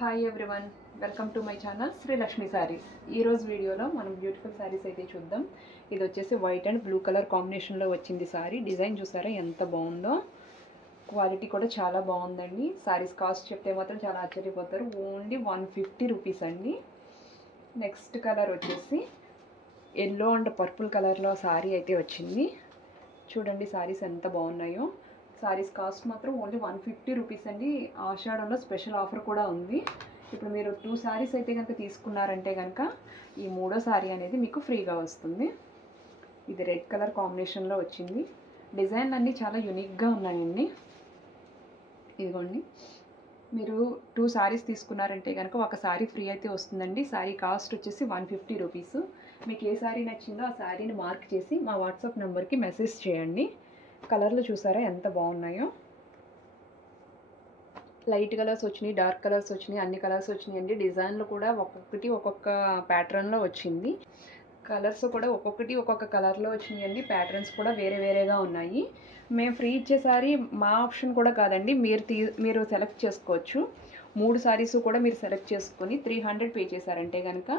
Hi everyone, welcome to my channel Shri Lakshmi Sarees. ఈరోజు వీడియోలో మనం బ్యూటిఫుల్ శారీస్ అయితే చూద్దాం. ఇది వచ్చేసి వైట్ అండ్ బ్లూ కలర్ కాంబినేషన్లో వచ్చింది శారీ. డిజైన్ చూసారా ఎంత బాగుందో, క్వాలిటీ కూడా చాలా బాగుందండి. శారీస్ కాస్ట్ చెప్తే మాత్రం చాలా ఆశ్చర్యపోతారు. ఓన్లీ 150 రూపీస్ అండి. నెక్స్ట్ కలర్ వచ్చేసి ఎల్లో అండ్ పర్పుల్ కలర్లో శారీ అయితే వచ్చింది. చూడండి శారీస్ ఎంత బాగున్నాయో. శారీస్ కాస్ట్ మాత్రం ఓన్లీ 150 రూపీస్ అండి. ఆషాఢంలో స్పెషల్ ఆఫర్ కూడా ఉంది. ఇప్పుడు మీరు 2 శారీస్ అయితే కనుక తీసుకున్నారంటే కనుక ఈ మూడో శారీ అనేది మీకు ఫ్రీగా వస్తుంది. ఇది రెడ్ కలర్ కాంబినేషన్లో వచ్చింది. డిజైన్ అన్నీ చాలా యూనిక్గా ఉన్నాయండి. ఇదిగోండి, మీరు 2 శారీస్ తీసుకున్నారంటే కనుక ఒక శారీ ఫ్రీ అయితే వస్తుందండి. శారీ కాస్ట్ వచ్చేసి 150 రూపీస్. మీకు ఏ శారీ నచ్చిందో ఆ శారీని మార్క్ చేసి మా వాట్సాప్ నెంబర్కి మెసేజ్ చేయండి. కలర్లు చూసారా ఎంత బాగున్నాయో. లైట్ కలర్స్ వచ్చినాయి, డార్క్ కలర్స్ వచ్చినాయి, అన్ని కలర్స్ వచ్చినాయండి. డిజైన్లు కూడా ఒక్కొక్కటి ఒక్కొక్క ప్యాటర్న్లో వచ్చింది. కలర్స్ కూడా ఒక్కొక్కటి ఒక్కొక్క కలర్లో వచ్చినాయండి. ప్యాటర్న్స్ కూడా వేరే వేరేగా ఉన్నాయి. మేము ఫ్రీ ఇచ్చేసారి మా ఆప్షన్ కూడా కాదండి, మీరు సెలెక్ట్ చేసుకోవచ్చు. 3 శారీస్ కూడా మీరు సెలెక్ట్ చేసుకొని 300 పే చేశారంటే కనుక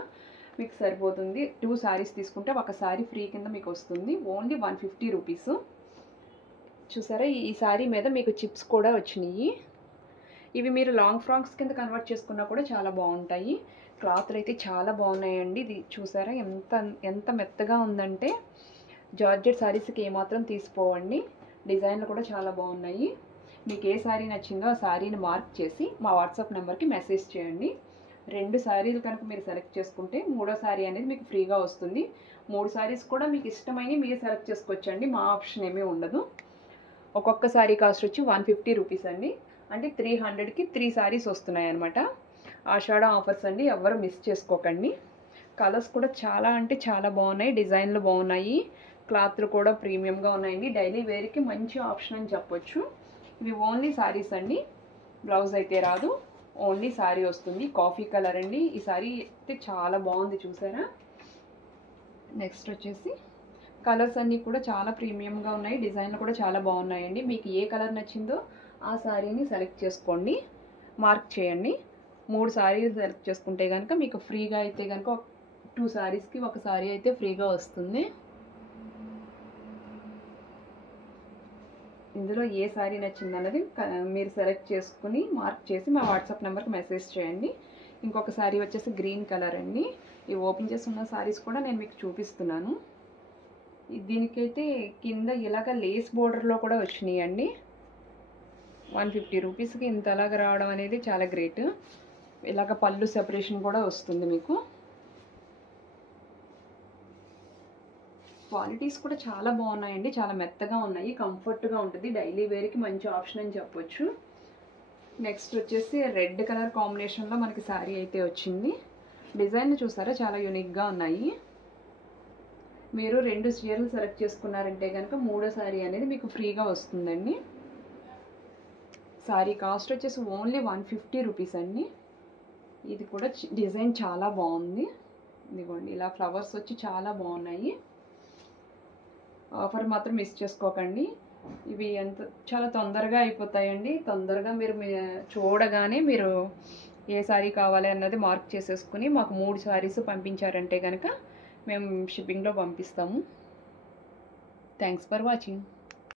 మీకు సరిపోతుంది. 2 శారీస్ తీసుకుంటే ఒక శారీ ఫ్రీ కింద మీకు వస్తుంది. Only 150 rupees. చూసారా, ఈ శారీ మీద మీకు చిప్స్ కూడా వచ్చినాయి. ఇవి మీరు లాంగ్ ఫ్రాక్స్ కింద కన్వర్ట్ చేసుకున్నా కూడా చాలా బాగుంటాయి. క్లాత్లు అయితే చాలా బాగున్నాయండి. ఇది చూసారా ఎంత మెత్తగా ఉందంటే జార్జెట్ శారీస్కి ఏమాత్రం తీసిపోవండి. డిజైన్లు కూడా చాలా బాగున్నాయి. మీకు ఏ శారీ నచ్చిందో ఆ శారీని మార్క్ చేసి మా వాట్సాప్ నెంబర్కి మెసేజ్ చేయండి. 2 శారీలు కనుక మీరు సెలెక్ట్ చేసుకుంటే 3వ శారీ అనేది మీకు ఫ్రీగా వస్తుంది. 3 శారీస్ కూడా మీకు ఇష్టమైనవి మీరు సెలెక్ట్ చేసుకోవచ్చండి. మా ఆప్షన్ ఏమీ ఉండదు. ఒక్కొక్క శారీ కాస్ట్ వచ్చి 150 రూపీస్ అండి. అంటే 300కి 3 శారీస్ వస్తున్నాయి అనమాట. ఆషాఢం ఆఫర్స్ అండి, ఎవరు మిస్ చేసుకోకండి. కలర్స్ కూడా చాలా అంటే చాలా బాగున్నాయి. డిజైన్లు బాగున్నాయి. క్లాత్లు కూడా ప్రీమియంగా ఉన్నాయండి. డైలీ వేర్కి మంచి ఆప్షన్ అని చెప్పొచ్చు. ఇవి ఓన్లీ శారీస్ అండి, బ్లౌజ్ అయితే రాదు. ఓన్లీ శారీ వస్తుంది. కాఫీ కలర్ అండి. ఈ శారీ అయితే చాలా బాగుంది చూసారా. నెక్స్ట్ వచ్చేసి కలర్స్ అన్నీ కూడా చాలా ప్రీమియంగా ఉన్నాయి. డిజైన్లు కూడా చాలా బాగున్నాయండి. మీకు ఏ కలర్ నచ్చిందో ఆ శారీని సెలెక్ట్ చేసుకోండి, మార్క్ చేయండి. 3 శారీస్ సెలెక్ట్ చేసుకుంటే కనుక మీకు ఫ్రీగా అయితే కనుక 2 శారీస్కి ఒక శారీ అయితే ఫ్రీగా వస్తుంది. ఇందులో ఏ శారీ నచ్చిందన్నది మీరు సెలెక్ట్ చేసుకుని మార్క్ చేసి మా వాట్సాప్ నెంబర్కి మెసేజ్ చేయండి. ఇంకొక శారీ వచ్చేసి గ్రీన్ కలర్ అండి. ఈ ఓపెన్ చేసి ఉన్న శారీస్ కూడా నేను మీకు చూపిస్తున్నాను. దీనికైతే కింద ఇలాగ లేస్ బోర్డర్లో కూడా వచ్చినాయి అండి. 150 రూపీస్కి ఇంతలాగా రావడం అనేది చాలా గ్రేట్. ఇలాగ పళ్ళు సెపరేషన్ కూడా వస్తుంది మీకు. క్వాలిటీస్ కూడా చాలా బాగున్నాయండి. చాలా మెత్తగా ఉన్నాయి, కంఫర్ట్గా ఉంటుంది. డైలీ వేర్కి మంచి ఆప్షన్ అని చెప్పొచ్చు. నెక్స్ట్ వచ్చేసి రెడ్ కలర్ కాంబినేషన్లో మనకి శారీ అయితే వచ్చింది. డిజైన్ చూసారా చాలా యూనిక్గా ఉన్నాయి. మీరు 2 చీరలు సెలెక్ట్ చేసుకున్నారంటే కనుక 3వ శారీ అనేది మీకు ఫ్రీగా వస్తుందండి. శారీ కాస్ట్ వచ్చేసి ఓన్లీ 150 రూపీస్ అండి. ఇది కూడా డిజైన్ చాలా బాగుంది. ఇదిగోండి, ఇలా ఫ్లవర్స్ వచ్చి చాలా బాగున్నాయి. ఆఫర్ మాత్రం మిస్ చేసుకోకండి. ఇవి చాలా తొందరగా అయిపోతాయండి. తొందరగా మీరు చూడగానే మీరు ఏ శారీ కావాలి అన్నది మార్క్ చేసేసుకుని మాకు 3 శారీస్ పంపించారంటే కనుక మేము షిప్పింగ్లో పంపిస్తాము. Thanks for watching.